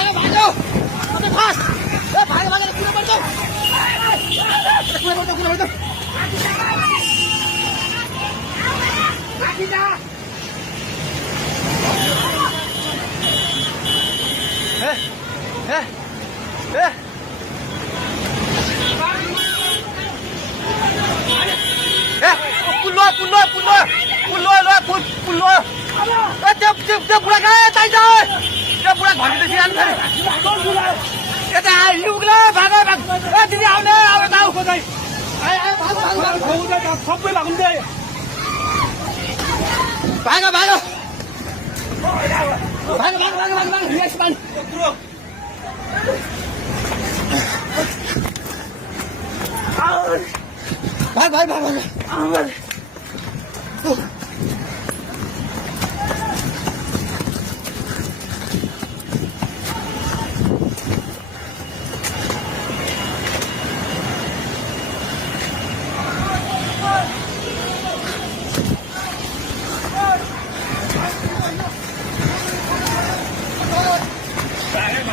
भागो भागो अबे फास ए भागो भागो कुना पर्छ कुना पर्छ लाठी जा पुल्लो त्यो बुढा कहाँ चाहिन्छ त्यो बुढा घन्टी जानु पऱ्यो यता लुग्ला भाग भाग दिदी आउने अब आऊ खोजाइ सबै भाग्दै भाग भाग भाग भाग भाग भाग भाग यस पान भाग भाग भाग भाग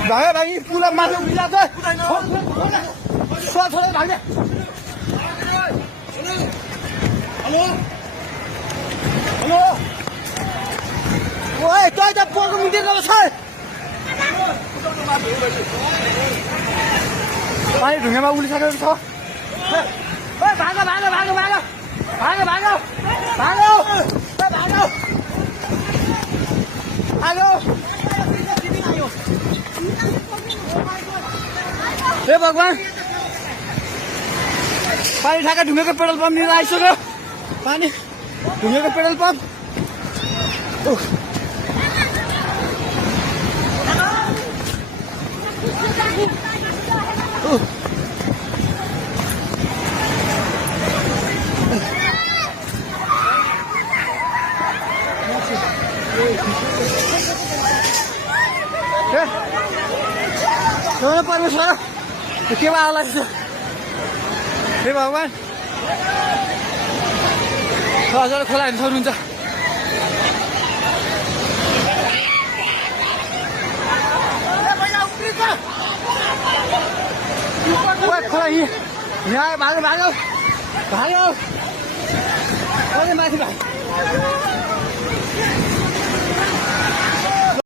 भागे भागी पुला माथि मिलाको छोरा छोरा भाग्ने हेलो हेलो ओए त्यो त पोको मिटेको छ पानी ढुङ्गामा उलिसकेको छ ओए भागो भागो भागो भागो भागो भागो भागो ओए भागो हेलो हे भगवान पानी ठाका ढुङ्गेको पेट्रोल पम्प लिएर आइसक्यो पानी ढुङ्गेको पेट्रोल पम्प परमेश्वर के आला हे भगवान 6,000 खोला हेर्न सक्नुहुन्छ खोला यहाँ भागो भागो भागो माथि भाग